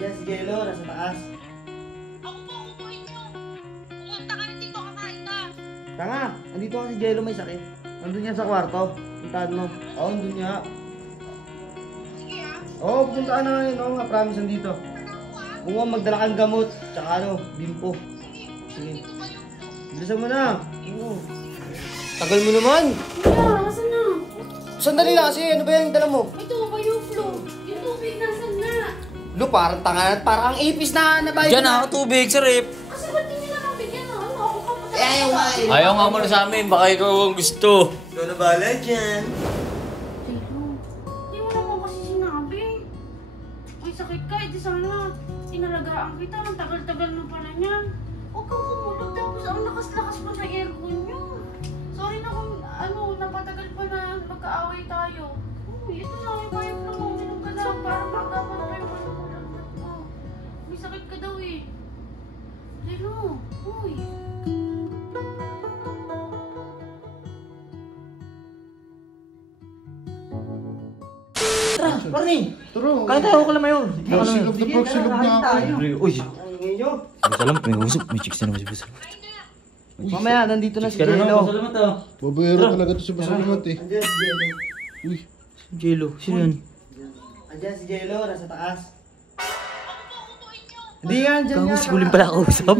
Andiyan si Jello, nasa taas. Ako po, upuin nyo. Pumunta ka na dito, kakain ka. Tanga, andito ka si Jello, may sakit. Nandun yan sa kwarto. Puntahan mo. Oo, nandun niya. Sige ah. Oo, pupunta ka na ngayon. Oo nga, promise nandito. Kung mo magdala kang gamot, tsaka ano, bimpo. Sige. Ito ba yung vlog? Bilisan mo na. Oo. Tagal mo naman. Kuya, asan na? Sandali lang kasi, ano ba yung dala mo? Ito, kayo flow. Yung tubig, nasan na? Lo, parang tanga, parang ipis na nabayad. Diyan ako tubig sa rip. Kasi ba't di nila mabigyan na? Ano, ako ka pa. Ayaw nga eh. Ayaw nga muna sa amin, baka ikaw ang gusto. Ikaw na bahala dyan. Tito, di mo naman kasi sinabi. May sakit ka, di sana inalagaan kita. Ang tagal-tagal na pala niyan. Huwag kang kumulog tapos ang lakas-lakas pa ng aircon niyo. Sorry na kung ano, napatagal pa na magkaaway tayo. Uy, ito na, yung bayang lang mo. Minom ka na para magapan pa yung ano mo. Lagnat mo. May sakit ka daw eh. Lilo, uy. Tara, Barney. Turo. Kaya tayo ko lang mayon. Silog na po, silog na ako. Uy, Ang ingay nyo. salam, may usap, may chicks na naman si Basa. Mamaya, nandito na si Chicks ka na naman, Jello. salamat ah. Babayero talaga to sa Basalimat eh. Andiyan si Jello. Uy, Jello, sino yan? Andiyan si Jello, nasa taas. Ako po, upuin nyo. Hindi yan, dyan Gago, yan. si Kulin pala ako usap.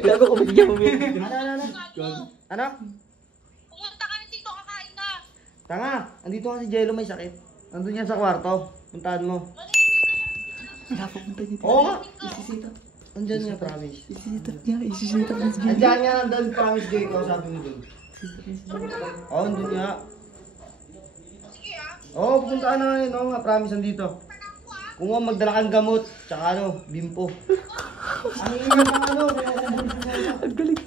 Gago, kumigyan mo. Ano? Pumunta ka na dito, kakain ka. Tanga, andito nga si Jello, may sakit. Nandun yan sa kwarto. Puntahan mo. Oo nga. Andyan nga, promise. Andyan nga, nandun, promise Joy ko, sabi mo dun. Oo, nandun nga. Sige ah. Oo, pupunta ka na ngayon. Oo nga, promise nandito. Kung mo magdala kang gamot, tsaka ano, bimpo. Ang ingay ng ano, ang galing.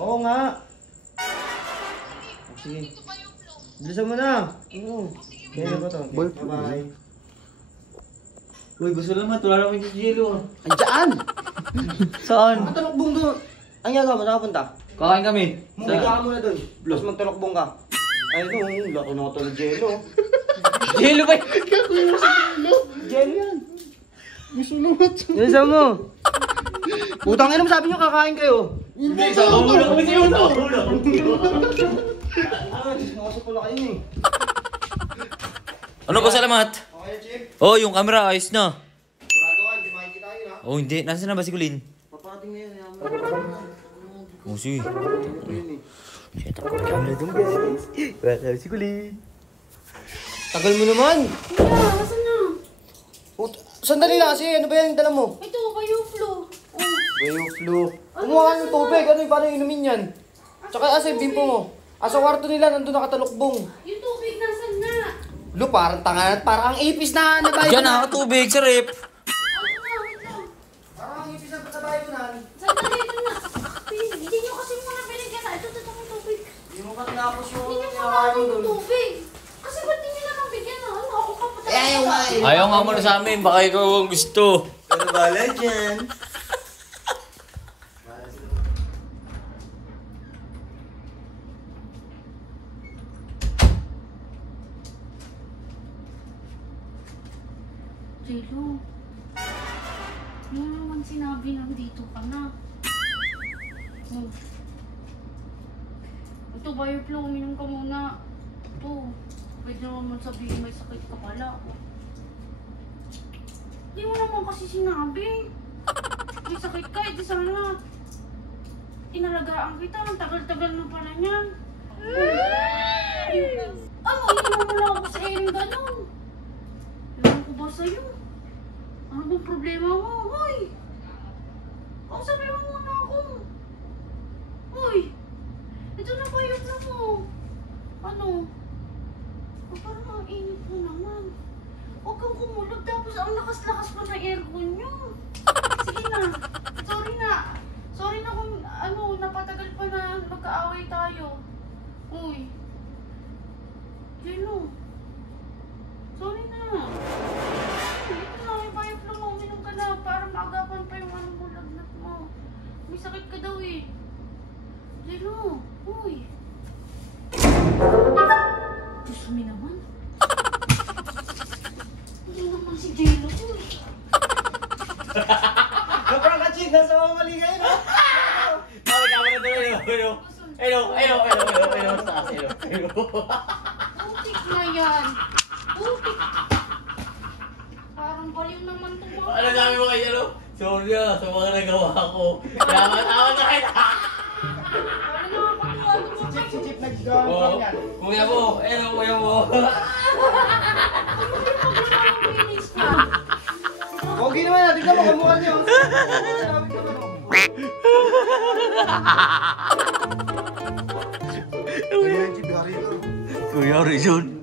Oo nga. Sige. Ito ba yung vlog? Bilisan mo na. Oo. Kaya ba to? Okay. Bye-bye. Uy, gusto lang wala naman si Jello. Andiyan! Saan? Magtalokbong doon. Ang yaga mo, saan ka punta? Kakain kami. Mumika ka muna doon. Plus magtalokbong ka. Ay, no, lako na ito ng Jello. Jello ba? Jello yan. gusto naman to. Bilisan mo. Putang ina mo, sabi nyo kakain kayo. Hindi, sa ulo kami siya ulo. Ah, dismoso pala kayo eh. Ano ko salamat? Okay, Chip. Oh, yung camera, ayos na. Sigurado ka, hindi makikita yun ha. Oh, hindi. Nasaan na ba si Kulin? Papating na yun. Oh, sige. Yun eh. Shit, ako camera doon, guys. Wala si Kulin. Tagal mo naman. Kuya, asan na? Sandali lang kasi, ano ba yung dala mo? Ito, kayo flow. Bayo flu. Kumuha ka ng tubig, ano yung paano inumin yan? Tsaka asa yung bimpo mo. Asa kwarto nila, nandun nakatalokbong. Yung tubig, nasan na? Lo, parang tanga, parang ang ipis na nabayad. Diyan ako tubig sa rip. Ano na, wait lang. Parang ang ipis na nabayad ko na. Sandali, ito na. Hindi nyo kasi muna binigyan na. Ito, yung tubig. Hindi mo pa tinapos yung Hindi nyo kinakain muna mo yung dun. tubig. Kasi ba't di nila mabigyan na? Ano, ako ka pa talaga. Ayaw nga eh. Ayaw nga muna sa amin, baka ikaw ang gusto. Ano bala dyan? Jello, ano naman sinabi nandito ka na? Oh. Ito, Bioflow, uminom ka muna. Ito, pwede naman sabihin may sakit ka pala. Hindi mo naman kasi sinabi. May sakit ka, di sana inalagaan kita. Ang tagal-tagal na pala niyan. Ano, inom mo lang ako sa Ering ganun. Ewan ko ba sa'yo? Ano bang problema mo? Hoy! Kausapin mo muna ako. Hoy! Ito na ba yung plan mo? Ano? Parang ang init mo naman. Huwag kang kumulog tapos ang lakas-lakas pa ng aircon nyo. Sige na. Sorry na. Sorry na kung ano, napatagal pa na magkaaway tayo. Uy. Jello. Sorry na. Ito na, may bayap lang mo. Uminom ka na para maagapan pa yung ano mo, lagnat mo. May sakit ka daw eh. Jello. Uy. Diyos mo naman. Hindi naman si Jello. Naprank ka, Chig. Nasa mga mali kayo, no? Kaway ka na doon. Ayun. Sa taas. Ayun. Putik na yan. Putik. Parang baliw naman ito mga. Ano sabi mo kayo, ano? Sorry sa mga nagawa ko. Yaman na kayo. Ano nakakatuwa ito mga. Si Chip nag-prank yan. Kuya mo. Ayun, kuya mo. Finish niya. Pogi naman natin ka, makamukha niyo. Kaya yung Chip, hari ka. Kuya Rizon.